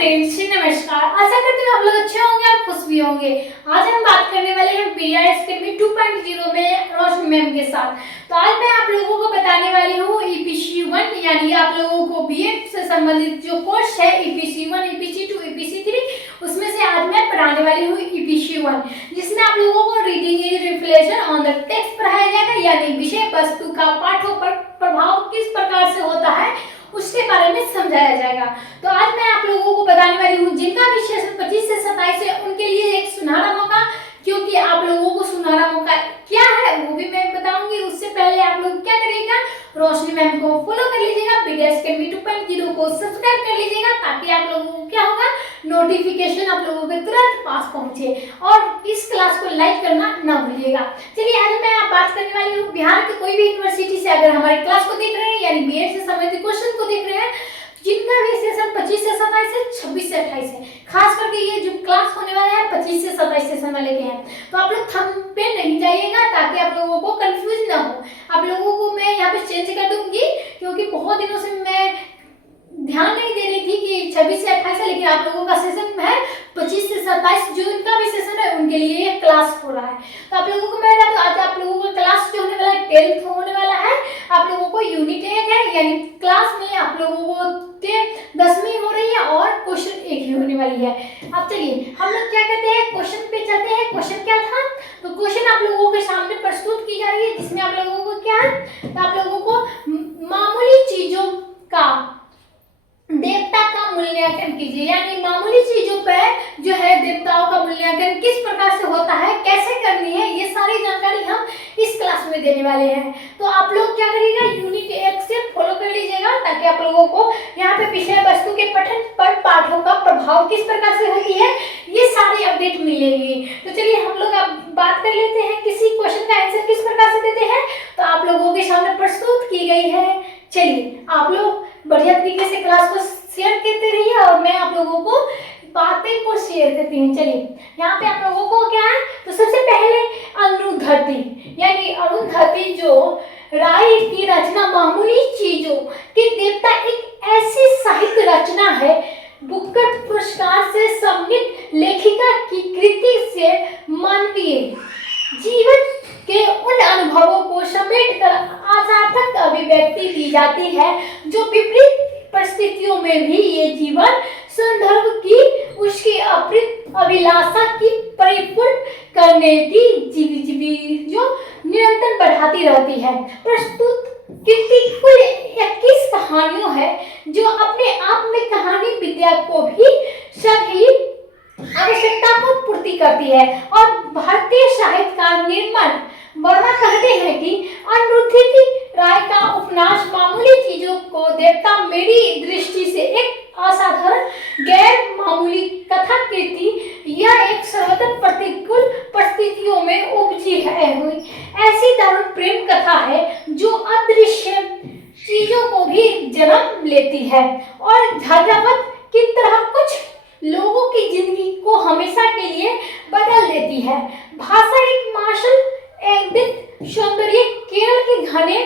Friends, नमस्कार। आशा करती हूँ आप लोग अच्छे होंगे, आप खुश भी होंगे। आज हम बात करने वाले हैं BIS Academy 2.0 में रोशनी मैम के साथ। तो आज मैं आप लोगों को बताने वाली हूँ EPC1, यानी आप लोगों को BEd से संबंधित जो कोर्स है EPC1, EPC2, EPC3, उसमें से आज मैं पढ़ाने वाली हूँ EPC1, जिसमें आप लोगों को reading reflection on the text पढ़ाया जाएगा, यानी विषय वस्तु का पाठों पर प्रभाव किस प्रकार से होता है उसके बारे में समझाया जाएगा। तो आज मैं आप लोगों को बताने वाली हूँ जिनका भी सेशन 25 से 27 है उनके लिए एक सुनहरा मौका, क्योंकि आप लोगों को सुनहरा मौका क्या है वो भी मैं बताऊंगी। उससे पहले आप लोग क्या करिएगा, रोशनी मैम को फॉलो कर लीजिएगा, BIS Academy 2.0 को सब्सक्राइब कर लीजिएगा, ताकि आप लोगों को क्या होगा, नोटिफिकेशन आप लोगों के तुरंत पास पहुंचे। और इस क्लास को लाइक करना ना भूलिएगा। चलिए आज मैं बात करने वाली हूँ बिहार के कोई भी यूनिवर्सिटी से अगर हमारी क्लास को देख रहे हैं, यानी BEd से संबंधित क्वेश्चन को देख रहे हैं, जिनका भी सेशन 25 से 27 है, 26 से 28 है, खास करके ये जो क्लास होने वाला है 25 से 27 सेशन वाले के हैं, तो आप लोग थंब पे नहीं जाइएगा ताकि आप लोगों को कंफ्यूज ना हो। आप लोगों को मैं यहाँ पे चेंज कर दूंगी, क्योंकि बहुत दिनों से मैं ध्यान नहीं दे रही थी कि 26 से 28 है, लेकिन आप लोगों का सेशन है 25 से 27, जो इनका भी सेशन है उनके लिए ये क्लास हो रहा है। तो आप लोगों को मैं बता दूं, आज आप लोगों का क्लास जो होने वाला है 10th होने वाला है। आप लोगों को यूनिट 1 है, यानी क्लास में आप लोगों को 10वीं हो रही है और क्वेश्चन 1 ही होने वाली है। अब चलिए हम लोग क्या करते हैं, क्वेश्चन पे चलते हैं। क्वेश्चन क्या था, तो क्वेश्चन आप लोगों के सामने प्रस्तुत की जा रही है, जिसमें आप लोगों को क्या है, तो आप लोगों को मामूली चीजों का देवता का मूल्यांकन कीजिए, यानी मामूली चीजों पर जो है देवताओं का मूल्यांकन किस प्रकार से होता है, कैसे करनी है, ये सारी जानकारी हम इस क्लास में देने वाले हैं। तो आप लोग क्या करिएगा, यूनिट 1 से फॉलो कर लीजिएगा, ताकि आप लोगों को यहाँ पे विषय वस्तु के पठन पर पाठों का प्रभाव किस प्रकार से होती है ये सारी अपडेट मिलेगी। तो चलिए हम लोग अब बात कर लेते हैं किसी क्वेश्चन का आंसर किस प्रकार से देते हैं, तो आप लोगों के सामने प्रस्तुत की गई है। चलिए आप लोग बढ़िया तरीके से क्लास को शेयर करते रहिए और मैं आप लोगों को बातें को शेयर करती हूँ। चलिए यहाँ पे आप लोगों को क्या है, तो सबसे पहले अरुंधति, यानी अरुंधति जो राय की रचना मामूली चीजों के देवता एक ऐसी साहित्य रचना है, बुकर पुरस्कार से सम्मानित लेखिका की कृति से मानवीय जीवन के उन अनुभवों को समेटकर आसार्थक अभिव्यक्ति दी जाती है, जो विपरीत परिस्थितियों में भी ये जीवन संदर्भ की उसकी अप्रत अभिलाषा की परिपूर्ण करने की जो निरंतर बढ़ाती रहती है। प्रस्तुत कृति कुल 21 कहानियों है, जो अपने आप में कहानी विद्या को भी सभी आवश्यकता को पूर्ति करती है। और भारतीय साहित्य का निर्माण वर्मा कहते हैं कि अरुंधति राय का उपन्यास मामूली चीजों को देवता मेरी दृष्टि से एक असाधारण गैर मामूली कथा कृति, यह एक सर्वथा प्रतिकूल परिस्थितियों में उपजी है हुई ऐसी दारुण प्रेम कथा है, जो अदृश्य चीजों को भी जन्म लेती है और झलकवत की तरह कुछ लोगों की जिंदगी को हमेशा के लिए बदल देती है। भाषा एक मार्शल एंडित सौंदर्य केरल के घने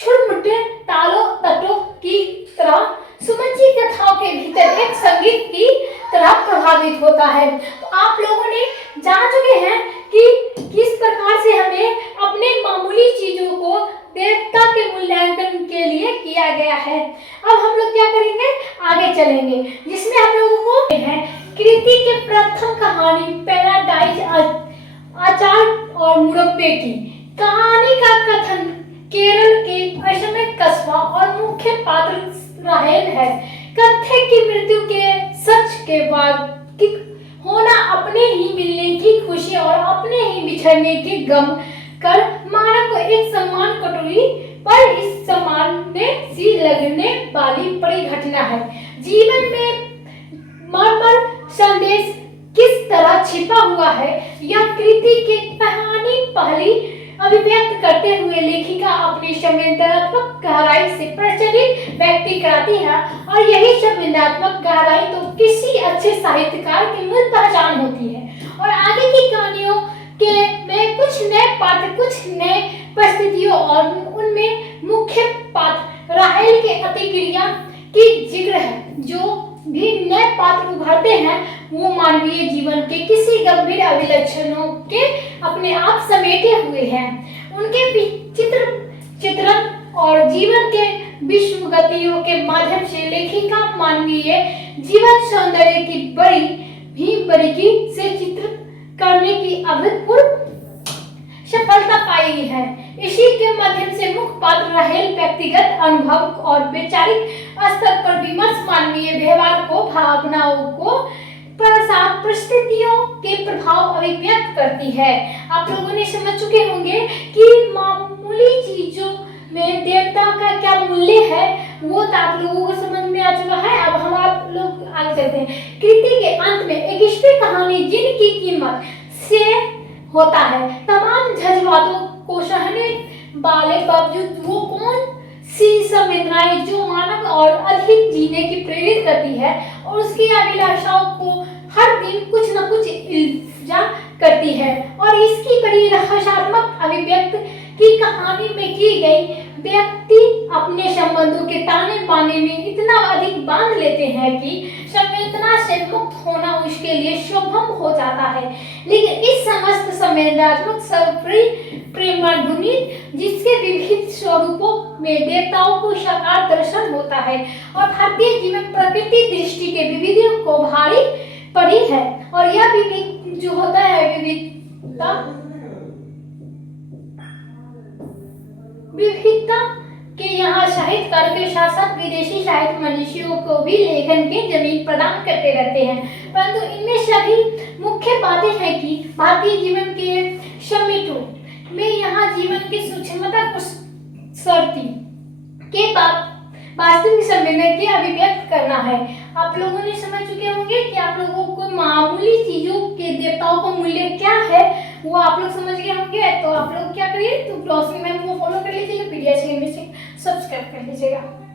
छुटमुटे तालों तटों की तरह सुमंजी कथाओं के भीतर एक संगीत की तरह प्रभावित होता है। तो आप लोगों ने जान चुके हैं कि किस प्रकार से हमें अपने मामूली चीजों को देवता के मूल्यांकन के लिए किया गया है। अब हम लोग क्या करेंगे, आगे चलेंगे, जिसमें हम लोगों को है कृति के प्रथम कहानी पैराडाइज आचार और मुरब्बे की कहानी का कथन केरल के असमय कस्बा और मुख्य पात्र राहेल है। कथ्य की मृत्यु के सच के बाद होना, अपने ही मिलने की खुशी और अपने ही बिछड़ने के गम कर मानव को एक सम्मान कटोरी पर इस सम्मान में सी लगने वाली बड़ी घटना है। जीवन में मर्मर संदेश किस तरह छिपा हुआ है, यह कृति की कहानी पहली अभिव्यक्त करते हुए लेखिका अपनी संवेदनात्मक गहराई से प्रचलित व्यक्ति कराती है, और यही संवेदनात्मक गहराई तो किसी अच्छे साहित्यकार की मूल पहचान होती है। और आगे की कहानियों के में कुछ नए पात्र, कुछ नए परिस्थितियों और उनमें मुख्य पात्र राहेल के अतिक्रिया की जिक्र है, जो भी नए पात्र उभरते हैं, वो मानवीय जीवन के किसी गंभीर अभिलक्षणों के अपने आप समेटे हुए हैं। उनके चित्रण और जीवन के विश्व गतियों के माध्यम से लेखिका मानवीय जीवन सौंदर्य की बड़ी भी बारीकी से चित्रित करने की अभूतपूर्व सफलता पाई है। इसी के माध्यम से मुख्य पात्र राहेल व्यक्तिगत अनुभव और वैचारिक स्तर पर विमर्श मानवीय व्यवहार को, भावनाओं को, परिस्थितियों के प्रभाव अभिव्यक्त करती है। आप लोगों ने समझ चुके होंगे कि मामूली चीजों में देवता का क्या मूल्य है, वो तो आप लोगों को समझ में आ चुका है। अब हम आप लोग आगे चलते हैं। कृति के अंत में एक इष्ट कहानी जिनकी कीमत से होता है तमाम जज्बातों को सहने वाले बावजूद वो कौन सी संवेदनाएं जो मानव और अधिक जीने की प्रेरित करती है और उसकी अभिलाषाओं को हर दिन कुछ न कुछ इल्जा करती है। और इसकी बड़ी रहस्यात्मक अभिव्यक्त की कहानी में की गई व्यक्ति अपने संबंधों के ताने बाने में इतना अधिक बांध लेते हैं कि संवेदना से मुक्त होना उसके लिए शुभम हो जाता है। लेकिन इस समस्त संवेदनात्मक प्रेमाधुनी जिसके विविध स्वरूपों में देवताओं को साकार दर्शन होता है और भारतीय जीवन प्रकृति दृष्टि के विविधियों को भारी पड़ी है। और यह विविध जो होता है विविधता के यहाँ साहित्यकार के साथ साथ विदेशी साहित्य मनीषियों को भी लेखन की जमीन प्रदान करते रहते हैं। परंतु इनमें सभी मुख्य बातें हैं कि भारतीय जीवन के समेटों में यहाँ जीवन की सूक्ष्मता को सरती के बाद वास्तविक संवेदना की अभिव्यक्त करना है। आप लोगों ने समझ चुके होंगे कि आप लोगों को मामूली चीजों के देवताओं का मूल्य क्या है वो आप लोग समझ गए होंगे। तो आप लोग क्या करिए, तो ब्लॉग्स मैम को फॉलो कर लीजिएगा, पीडीएस में सब्सक्राइब कर लीजिएगा।